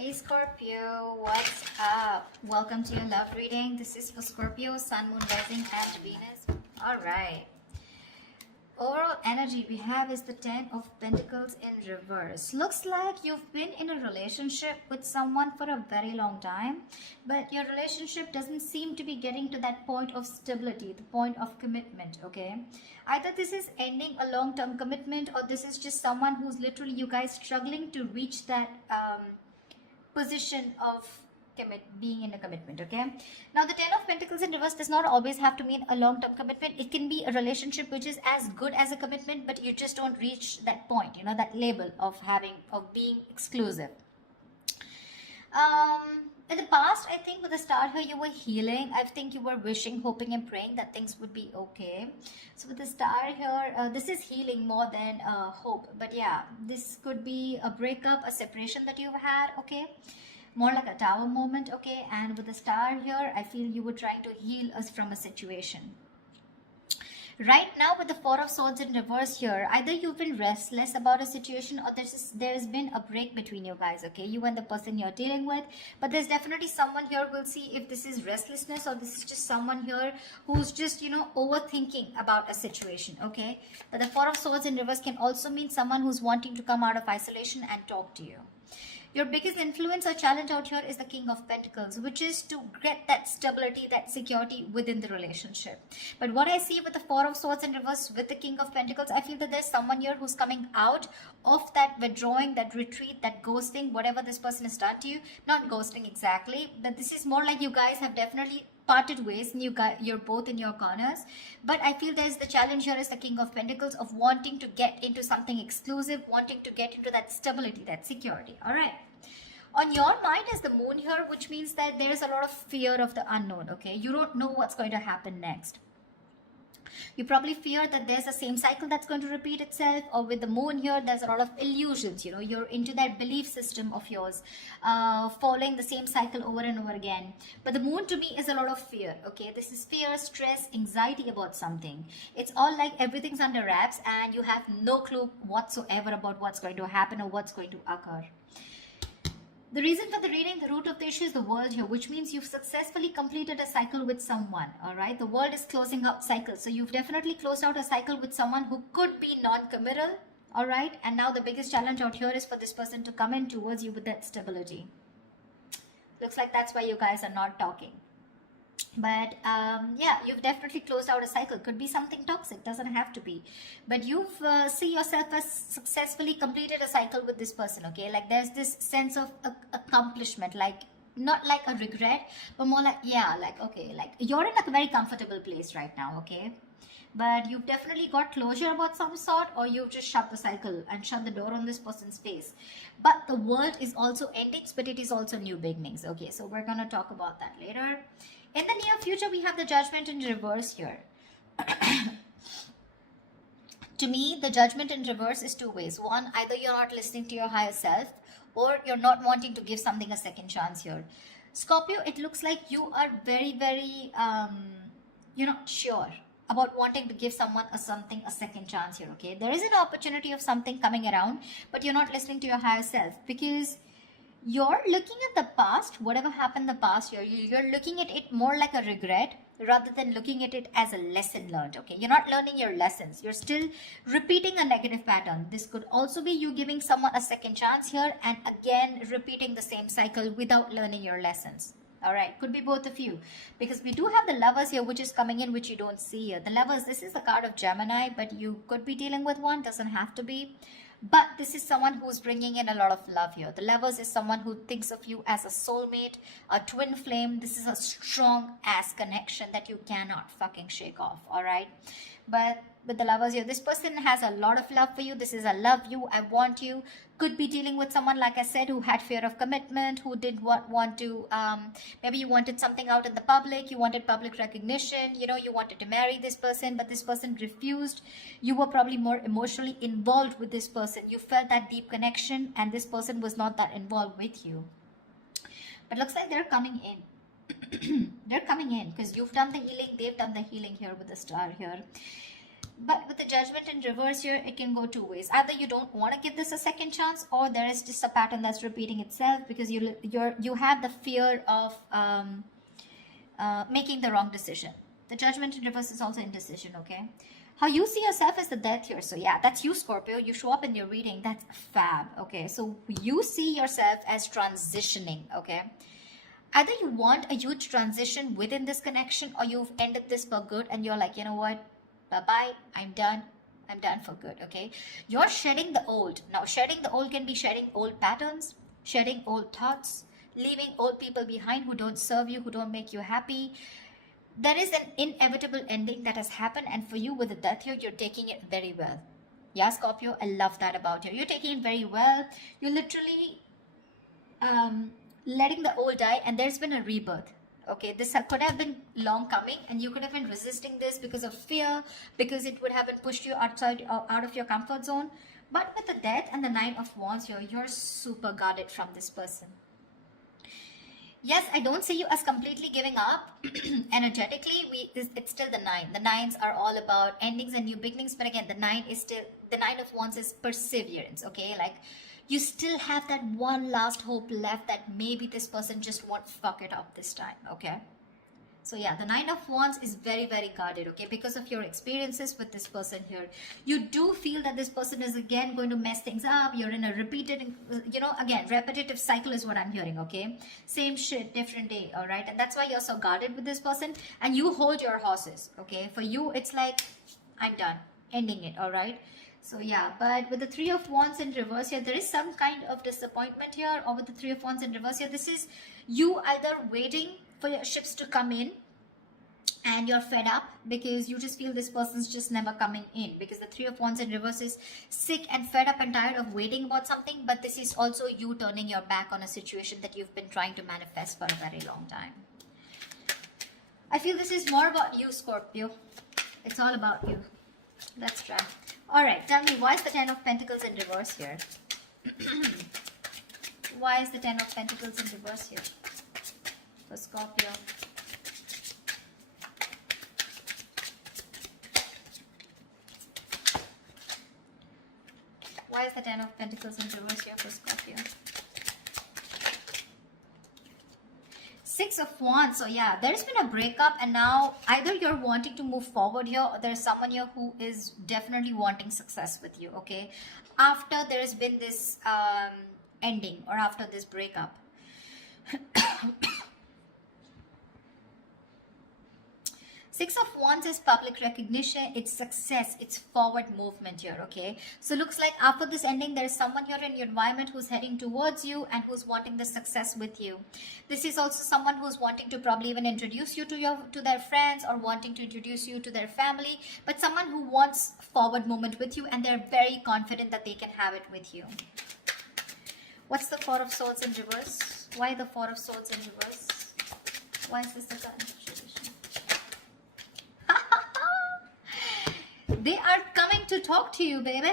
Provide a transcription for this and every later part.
Hey Scorpio, what's up? Welcome to your love reading. This is for Scorpio, Sun, Moon, Rising, and Venus. Alright. Overall energy we have is the Ten of Pentacles in reverse. Looks like you've been in a relationship with someone for a very long time, but your relationship doesn't seem to be getting to that point of stability, the point of commitment, okay? Either this is ending a long-term commitment, or this is just someone who's literally, you guys struggling to reach that position of being in a commitment. Okay, now the Ten of Pentacles in reverse does not always have to mean a long-term commitment. It can be a relationship which is as good as a commitment, but you just don't reach that point, you know, that label of being exclusive. In the past, I think with the star here, you were healing. I think you were wishing, hoping and praying that things would be okay. So with the star here, this is healing more than hope. But yeah, this could be a breakup, a separation that you've had, okay? More like a tower moment, okay? And with the star here, I feel you were trying to heal us from a situation. Right now with the Four of Swords in reverse here, either you've been restless about a situation, or there's been a break between you guys, okay? You and the person you're dealing with. But there's definitely someone here. We'll see if this is restlessness or this is just someone here who's just, you know, overthinking about a situation, okay? But the Four of Swords in reverse can also mean someone who's wanting to come out of isolation and talk to you. Your biggest influence or challenge out here is the King of Pentacles, which is to get that stability, that security within the relationship. But what I see with the Four of Swords in reverse with the King of Pentacles, I feel that there's someone here who's coming out of that withdrawing, that retreat, that ghosting, whatever this person has done to you. Not ghosting exactly, but this is more like you guys have definitely parted ways and you're both in your corners. But I feel there's the challenge here is the King of Pentacles of wanting to get into something exclusive, wanting to get into that stability, that security. All right, on your mind is the Moon here, which means that there's a lot of fear of the unknown, okay? You don't know what's going to happen next. You probably fear that there's a same cycle that's going to repeat itself, or with the Moon here, there's a lot of illusions, you know, you're into that belief system of yours, following the same cycle over and over again. But the Moon to me is a lot of fear, okay? This is fear, stress, anxiety about something. It's all like everything's under wraps and you have no clue whatsoever about what's going to happen or what's going to occur. The reason for the reading, the root of the issue is the world here, which means you've successfully completed a cycle with someone, all right? The world is closing out cycles. So you've definitely closed out a cycle with someone who could be non-committal, all right? And now the biggest challenge out here is for this person to come in towards you with that stability. Looks like that's why you guys are not talking. But yeah, you've definitely closed out a cycle. Could be something toxic, doesn't have to be. But you've see yourself as successfully completed a cycle with this person, okay? Like there's this sense of accomplishment, like not like a regret, but more like, yeah, like, okay, like you're in a very comfortable place right now, okay? But you've definitely got closure about some sort, or you've just shut the cycle and shut the door on this person's face. But the world is also endings, but it is also new beginnings, okay? So we're gonna talk about that later. In the near future, we have the Judgment in reverse here. To me, the Judgment in reverse is two ways. One, either you're not listening to your higher self, or you're not wanting to give something a second chance here. Scorpio, it looks like you are very, very, you're not sure about wanting to give someone something a second chance here, okay? There is an opportunity of something coming around, but you're not listening to your higher self because you're looking at the past, whatever happened in the past year, you're looking at it more like a regret rather than looking at it as a lesson learned, okay? You're not learning your lessons. You're still repeating a negative pattern. This could also be you giving someone a second chance here and again repeating the same cycle without learning your lessons. All right, could be both of you, because we do have the Lovers here, which is coming in, which you don't see here. The Lovers, this is the card of Gemini, but you could be dealing with one, doesn't have to be. But this is someone who's bringing in a lot of love here. The Lovers is someone who thinks of you as a soulmate, a twin flame. This is a strong ass connection that you cannot fucking shake off, all right? But with the Lovers here, this person has a lot of love for you. This is a love you, I want you. Could be dealing with someone, like I said, who had fear of commitment, who did want to, maybe you wanted something out in the public, you wanted public recognition, you know, you wanted to marry this person, but this person refused. You were probably more emotionally involved with this person. You felt that deep connection, and this person was not that involved with you. But looks like they're coming in. They're coming in because you've done the healing, they've done the healing here with the star here. But with the Judgment in reverse here, it can go two ways. Either you don't want to give this a second chance, or there is just a pattern that's repeating itself because you have the fear of making the wrong decision. The Judgment in reverse is also indecision, okay? How you see yourself is the Death here. So yeah, that's you, Scorpio. You show up in your reading. That's fab, okay? So you see yourself as transitioning, okay? Either you want a huge transition within this connection, or you've ended this for good and you're like, you know what? Bye-bye. I'm done. I'm done for good, okay? You're shedding the old. Now, shedding the old can be shedding old patterns, shedding old thoughts, leaving old people behind who don't serve you, who don't make you happy. There is an inevitable ending that has happened, and for you with the Death here, you're taking it very well. Yeah, Scorpio, I love that about you. You're taking it very well. You're literally letting the old die, and there's been a rebirth. Okay, this could have been long coming, and you could have been resisting this because of fear, because it would have been pushed you outside, out of your comfort zone. But with the Death and the Nine of Wands here, you're super guarded from this person. Yes, I don't see you as completely giving up. Energetically, it's still the nine. The nines are all about endings and new beginnings. But again, the Nine of Wands is perseverance. Okay, like you still have that one last hope left that maybe this person just won't fuck it up this time. Okay. So yeah, the Nine of Wands is very, very guarded, okay? Because of your experiences with this person here. You do feel that this person is again going to mess things up. You're in a repeated, again, repetitive cycle is what I'm hearing, okay? Same shit, different day, all right? And that's why you're so guarded with this person. And you hold your horses, okay? For you, it's like, I'm done, ending it, all right? So yeah, but with the Three of Wands in reverse here, there is some kind of disappointment here. Or with the Three of Wands in reverse here, this is you either waiting for your ships to come in and you're fed up because you just feel this person's just never coming in, because the Three of Wands in reverse is sick and fed up and tired of waiting about something. But this is also you turning your back on a situation that you've been trying to manifest for a very long time. I feel this is more about you, Scorpio. It's all about you. Let's try. All right, tell me, why is the Ten of Pentacles in reverse here? Why is the Ten of Pentacles in reverse here for Scorpio? Why is the Ten of Pentacles in reverse here for Scorpio? Six of Wands. So yeah, there's been a breakup, and now either you're wanting to move forward here, or there's someone here who is definitely wanting success with you, okay? After there's been this ending, or after this breakup. Six of Wands is public recognition, it's success, it's forward movement here, okay? So looks like after this ending, there is someone here in your environment who's heading towards you and who's wanting the success with you. This is also someone who's wanting to probably even introduce you to their friends, or wanting to introduce you to their family, but someone who wants forward movement with you, and they're very confident that they can have it with you. What's the Four of Swords in reverse? Why the Four of Swords in reverse? Why is this the current situation? They are coming to talk to you, baby.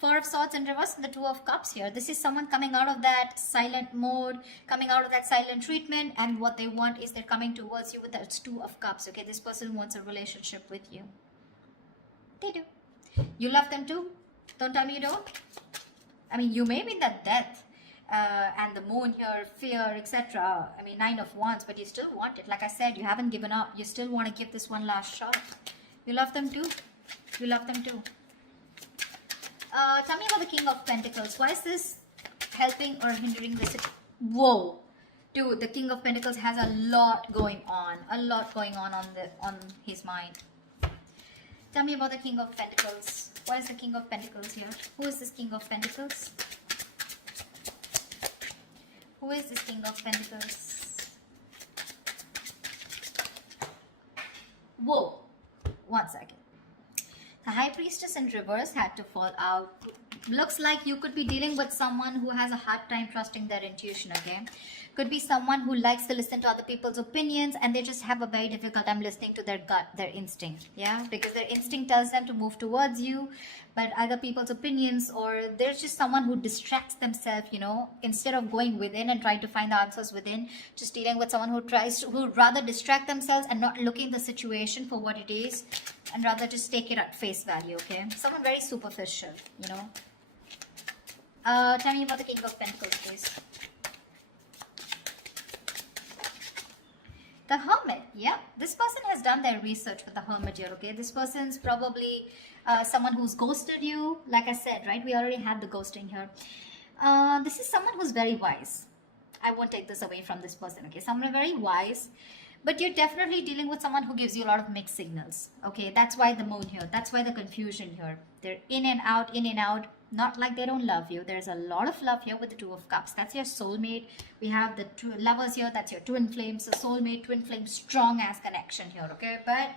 Four of Swords in reverse and the Two of Cups here. This is someone coming out of that silent mode, coming out of that silent treatment, and what they want is they're coming towards you with that Two of Cups, okay? This person wants a relationship with you. They do. You love them too. Don't tell me you don't. I mean, you may be in that Death and the Moon here, fear, etc. I mean, Nine of Wands, but you still want it. Like I said, you haven't given up. You still want to give this one last shot. You love them too. You love them too. Tell me about the King of Pentacles. Why is this helping or hindering this? Whoa. Dude, the King of Pentacles has a lot going on. A lot going on his mind. Tell me about the King of Pentacles. Why is the King of Pentacles here? Who is this King of Pentacles? Who is this King of Pentacles? Whoa. 1 second. The High Priestess in reverse had to fall out. Looks like you could be dealing with someone who has a hard time trusting their intuition, okay? Could be someone who likes to listen to other people's opinions, and they just have a very difficult time listening to their gut, their instinct, yeah? Because their instinct tells them to move towards you, but either people's opinions, or there's just someone who distracts themselves, instead of going within and trying to find the answers within, just dealing with someone who would rather distract themselves and not looking at the situation for what it is. and rather just take it at face value, okay? Someone very superficial, you know. Tell me about the King of Pentacles, please. The Hermit, yeah. This person has done their research with the Hermit here, okay? This person's probably someone who's ghosted you. Like I said, right? We already had the ghosting here. This is someone who's very wise. I won't take this away from this person, okay? Someone very wise. But you're definitely dealing with someone who gives you a lot of mixed signals, okay? That's why the moon here. That's why the confusion here. They're in and out, in and out. Not like they don't love you. There's a lot of love here with the Two of Cups. That's your soulmate. We have the two lovers here. That's your twin flames. So soulmate, twin flame, strong ass connection here, okay? But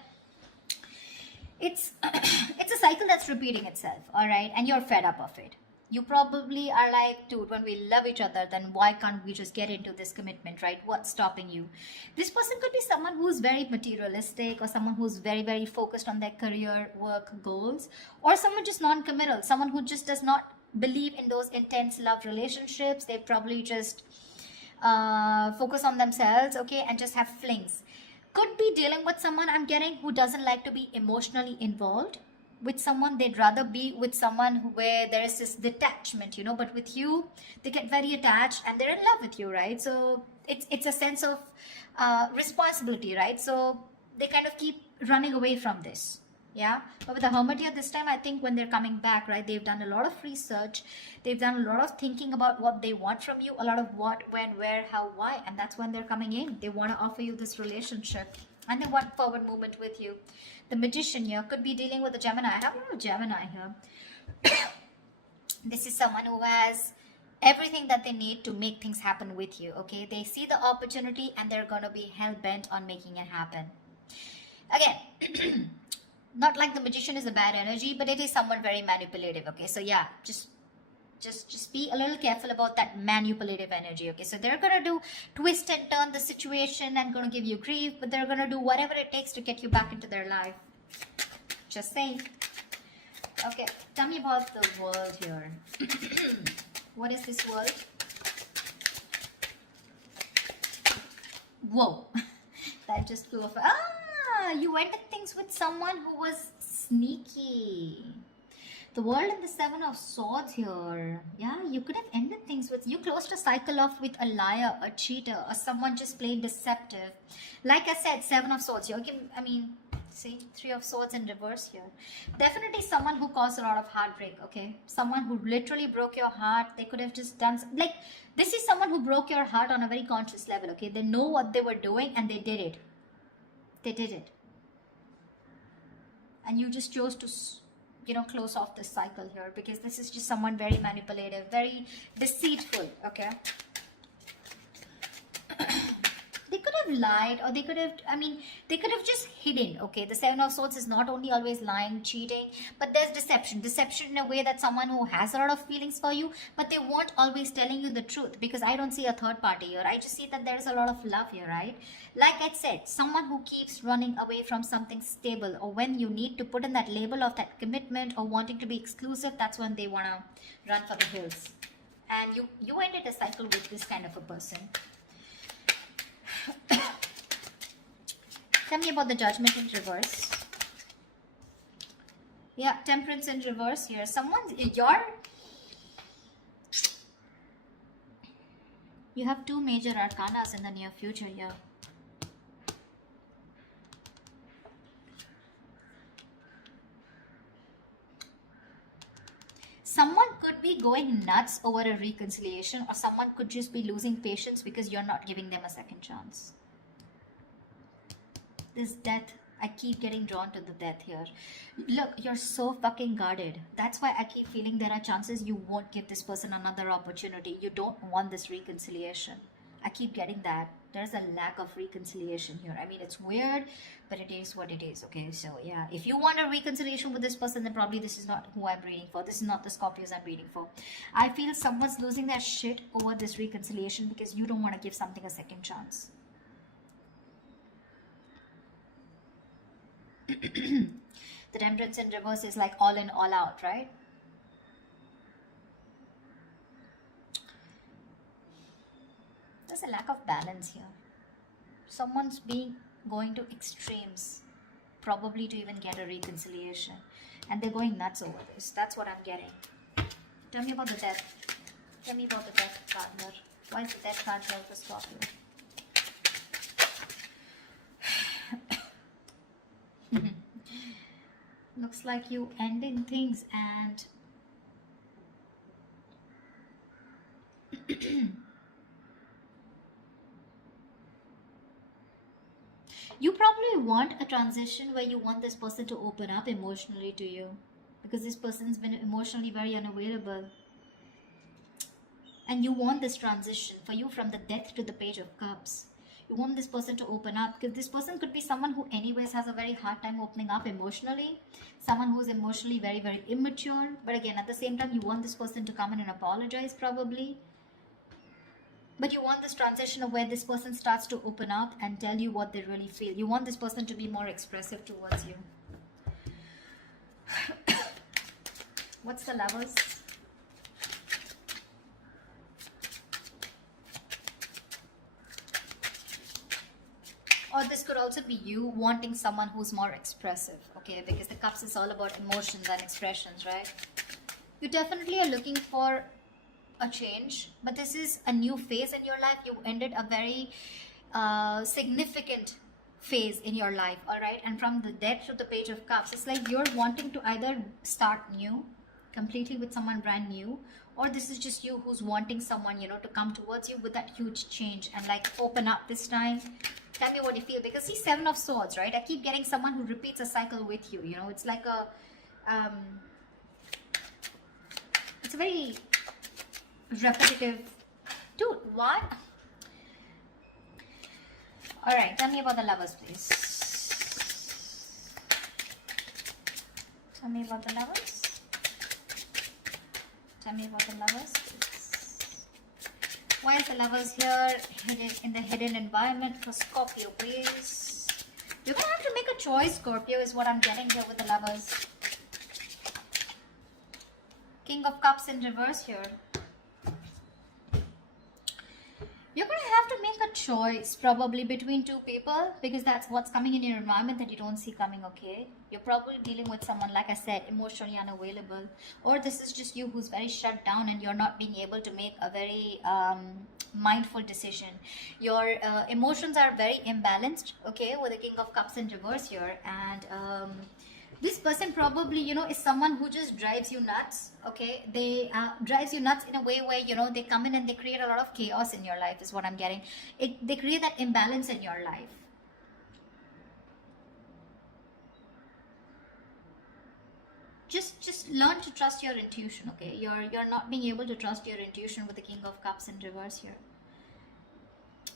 it's it's a cycle that's repeating itself, all right? And you're fed up of it. You probably are like, dude, when we love each other, then why can't we just get into this commitment, right? What's stopping you? This person could be someone who's very materialistic, or someone who's very, very focused on their career, work, goals, or someone just non-committal, someone who just does not believe in those intense love relationships. They probably just focus on themselves, okay, and just have flings. Could be dealing with someone, I'm getting, who doesn't like to be emotionally involved with someone. They'd rather be with someone where there is this detachment, you know. But with you, they get very attached and they're in love with you, right? So it's a sense of responsibility, right? So they kind of keep running away from this, yeah. But with the Hermit here this time, I think when they're coming back, right, they've done a lot of research, they've done a lot of thinking about what they want from you, a lot of what, when, where, how, why, and that's when they're coming in. They want to offer you this relationship and they want forward movement with you. The Magician here could be dealing with a Gemini. I have a lot of Gemini here. This is someone who has everything that they need to make things happen with you, okay? They see the opportunity and they're going to be hell-bent on making it happen. Again, not like the Magician is a bad energy, but it is someone very manipulative, okay? So yeah, just be a little careful about that manipulative energy, okay? So they're gonna do twist and turn the situation and gonna give you grief, but they're gonna do whatever it takes to get you back into their life. Just saying. Okay, tell me about the world here. What is this world? Whoa, that just flew off. Ah, you ended things with someone who was sneaky. The World and the Seven of Swords here. Yeah, you could have ended things with, you closed a cycle off with a liar, a cheater, or someone just plain deceptive. Like I said, Seven of Swords here. I mean, see, Three of Swords in reverse here. Definitely someone who caused a lot of heartbreak, okay? Someone who literally broke your heart. They could have just done, like, this is someone who broke your heart on a very conscious level, okay? They know what they were doing and they did it. They did it. And you just chose to, you know, close off this cycle here, because this is just someone very manipulative, very deceitful, okay? They could have lied, or they could have, I mean, they could have just hidden, okay? The Seven of Swords is not only always lying, cheating, but there's deception. Deception in a way that someone who has a lot of feelings for you, but they weren't always telling you the truth, because I don't see a third party here. I just see that there's a lot of love here, right? Like I said, someone who keeps running away from something stable, or when you need to put in that label of that commitment or wanting to be exclusive, that's when they want to run for the hills. And you ended a cycle with this kind of a person. Tell me about the Judgment in reverse. Yeah, Temperance in reverse here. You have two major arcanas in the near future here. Someone could be going nuts over a reconciliation, or someone could just be losing patience because you're not giving them a second chance. This death, I keep getting drawn to the death here. Look, you're so fucking guarded. That's why I keep feeling there are chances you won't give this person another opportunity. You don't want this reconciliation. I keep getting that. There's a lack of reconciliation here. I mean, it's weird, but it is what it is, okay? So, yeah, if you want a reconciliation with this person, then probably this is not who I'm reading for. This is not the Scorpios I'm reading for. I feel someone's losing their shit over this reconciliation because you don't want to give something a second chance. The Temperance in reverse is like all in, all out, right? There's a lack of balance here. Someone's going to extremes. probably to even get a reconciliation. And they're going nuts over this. That's what I'm getting. Tell me about the death. Tell me about the death card here. Why is the death card here for Scorpio? Looks like you ending things and you probably want a transition where you want this person to open up emotionally to you, because this person's been emotionally very unavailable. And you want this transition for you from the Death to the Page of Cups. You want this person to open up, because this person could be someone who anyways has a very hard time opening up emotionally. Someone who's emotionally very, very immature. But again, at the same time, you want this person to come in and apologize probably. But you want this transition of where this person starts to open up and tell you what they really feel. You want this person to be more expressive towards you. What's the Lovers? Or this could also be you wanting someone who's more expressive, okay? Because the Cups is all about emotions and expressions, right? You definitely are looking for a change, but this is a new phase in your life. You ended a very significant phase in your life, all right? And from the Death to the Page of Cups, it's like you're wanting to either start new, completely with someone brand new, or this is just you who's wanting someone, you know, to come towards you with that huge change and like open up this time. Tell me what you feel, because see, Seven of Swords, right? I keep getting someone who repeats a cycle with you, you know? It's like a it's a very repetitive. Dude, what? All right, tell me about the Lovers, please. Tell me about the Lovers. Tell me about the Lovers, please. Why is the Lovers here hidden in the hidden environment for Scorpio, please? You're gonna have to make a choice, Scorpio, is what I'm getting here with the Lovers. King of Cups in reverse here. You're going to have to make a choice probably between two people, because that's what's coming in your environment that you don't see coming, okay? You're probably dealing with someone, like I said, emotionally unavailable. Or this is just you who's very shut down and you're not being able to make a very mindful decision. Your emotions are very imbalanced, okay, with the King of Cups in reverse here. And this person probably, you know, is someone who just drives you nuts, okay? They drives you nuts in a way where, you know, they come in and they create a lot of chaos in your life is what I'm getting. They create that imbalance in your life. Just learn to trust your intuition, okay? You're not being able to trust your intuition with the King of Cups in reverse here.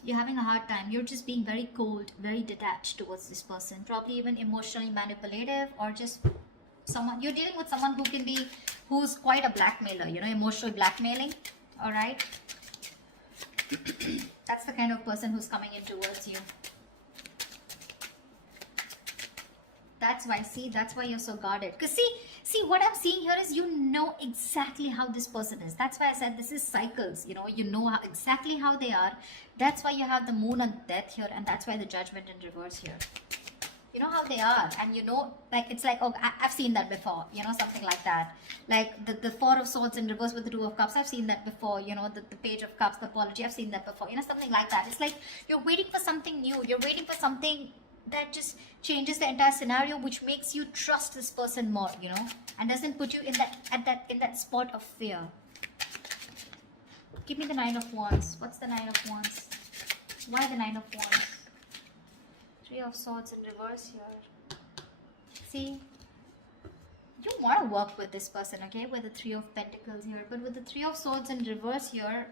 You're having a hard time. You're just being very cold, very detached towards this person. Probably even emotionally manipulative, or just someone, you're dealing with someone who's quite a blackmailer, you know, emotionally blackmailing, all right? That's the kind of person who's coming in towards you. That's why, see, that's why you're so guarded. Because see, what I'm seeing here is you know exactly how this person is. That's why I said this is cycles, you know exactly how they are. That's why you have the Moon and Death here, and that's why the Judgment in reverse here. You know how they are, and you know, like, it's like, oh, I've seen that before, you know, something like that. Like the Four of Swords in reverse with the Two of Cups, I've seen that before, you know, the Page of Cups, the apology, I've seen that before, you know, something like that. It's like you're waiting for something new, you're waiting for something that just changes the entire scenario, which makes you trust this person more, you know, and doesn't put you in that spot of fear. Give me the Nine of Wands. What's the Nine of Wands? Why the Nine of Wands? Three of Swords in reverse here. See, you want to work with this person, okay, with the Three of Pentacles here, but with the Three of Swords in reverse here,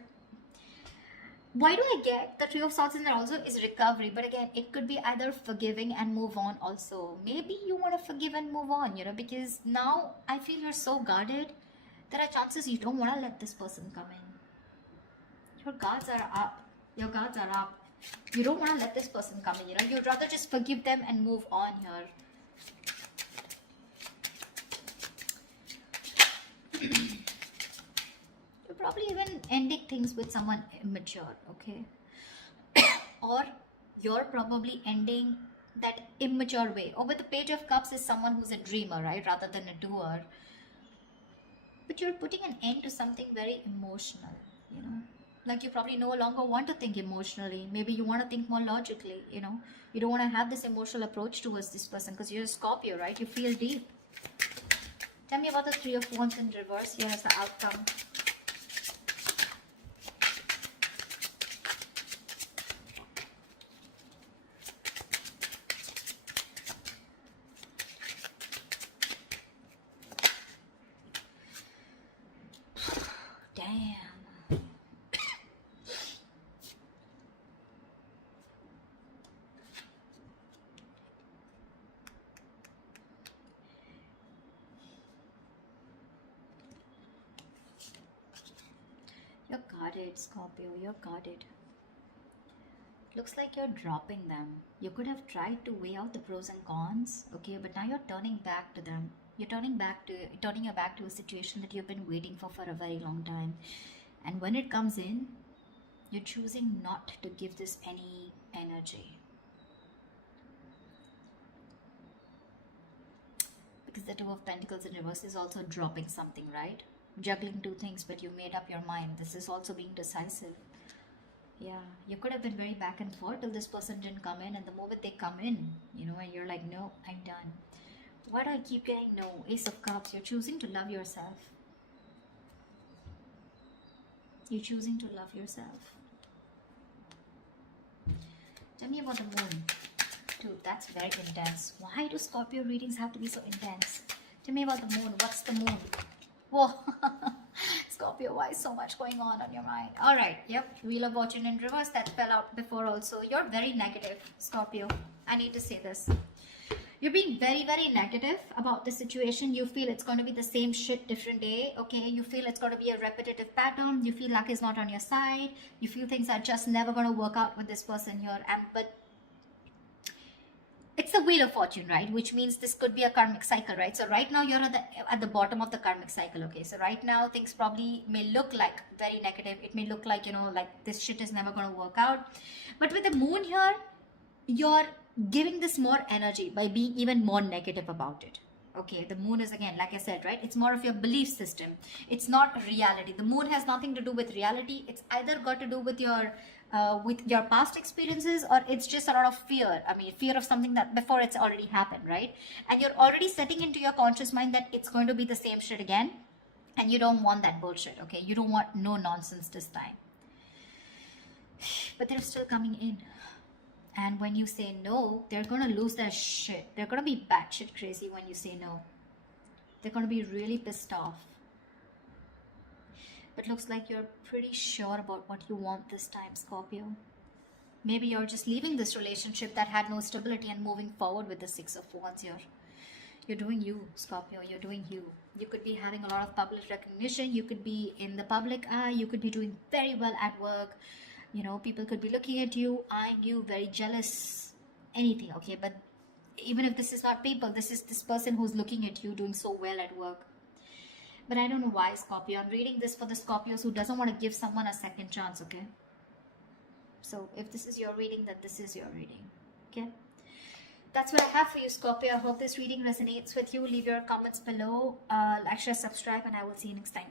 why do I get the Three of Swords in there also is recovery? But again, it could be either forgiving and move on also. Maybe you want to forgive and move on, you know, because now I feel you're so guarded. There are chances you don't want to let this person come in. Your guards are up. Your guards are up. You don't want to let this person come in, you know. You'd rather just forgive them and move on here. You're probably even ending things with someone immature, okay? Or you're probably ending that immature way. Or with the Page of Cups is someone who's a dreamer, right, rather than a doer. But you're putting an end to something very emotional, you know. Like you probably no longer want to think emotionally. Maybe you want to think more logically, you know. You don't want to have this emotional approach towards this person because you're a Scorpio, right? You feel deep. Tell me about the Three of Wands in reverse here as the outcome. Damn. You're guarded, Scorpio. You're guarded. Looks like you're dropping them. You could have tried to weigh out the pros and cons, okay, but now you're turning back to them. You're turning your back to a situation that you've been waiting for a very long time. And when it comes in, you're choosing not to give this any energy. Because the Two of Pentacles in reverse is also dropping something, right? Juggling two things, but you made up your mind. This is also being decisive. Yeah, you could have been very back and forth till this person didn't come in, and the moment they come in, you know, and you're like, no, I'm done. Why do I keep getting no? Ace of Cups. You're choosing to love yourself. You're choosing to love yourself. Tell me about the moon. Dude, that's very intense. Why do Scorpio readings have to be so intense? Tell me about the moon. What's the moon? Whoa. Scorpio, why is so much going on your mind? All right. Yep. Wheel of Fortune in reverse. That fell out before also. You're very negative, Scorpio. I need to say this. You're being very, very negative about the situation. You feel it's going to be the same shit different day. Okay. You feel it's going to be a repetitive pattern. You feel luck is not on your side. You feel things are just never going to work out with this person here. But it's the Wheel of Fortune, right? Which means this could be a karmic cycle, right? So right now you're at the bottom of the karmic cycle, okay? So right now things probably may look like very negative. It may look like, you know, like this shit is never going to work out. But with the moon here, you're giving this more energy by being even more negative about it. Okay, the moon is, again, like I said, right? It's more of your belief system. It's not reality. The moon has nothing to do with reality. It's either got to do with your past experiences, or it's just a lot of fear. I mean, fear of something that before it's already happened, right? And you're already setting into your conscious mind that it's going to be the same shit again. And you don't want that bullshit, okay? You don't want no nonsense this time. But they're still coming in. And when you say no, they're going to lose their shit. They're going to be batshit crazy when you say no. They're going to be really pissed off. But looks like you're pretty sure about what you want this time, Scorpio. Maybe you're just leaving this relationship that had no stability and moving forward with the Six of Wands here. You're doing you, Scorpio. You're doing you. You could be having a lot of public recognition. You could be in the public eye. You could be doing very well at work. You know, people could be looking at you, eyeing you, very jealous, anything, okay? But even if this is not people, this is this person who's looking at you doing so well at work. But I don't know why, Scorpio. I'm reading this for the Scorpios who doesn't want to give someone a second chance, okay? So if this is your reading, then this is your reading, okay? That's what I have for you, Scorpio. I hope this reading resonates with you. Leave your comments below, like, share, subscribe, and I will see you next time.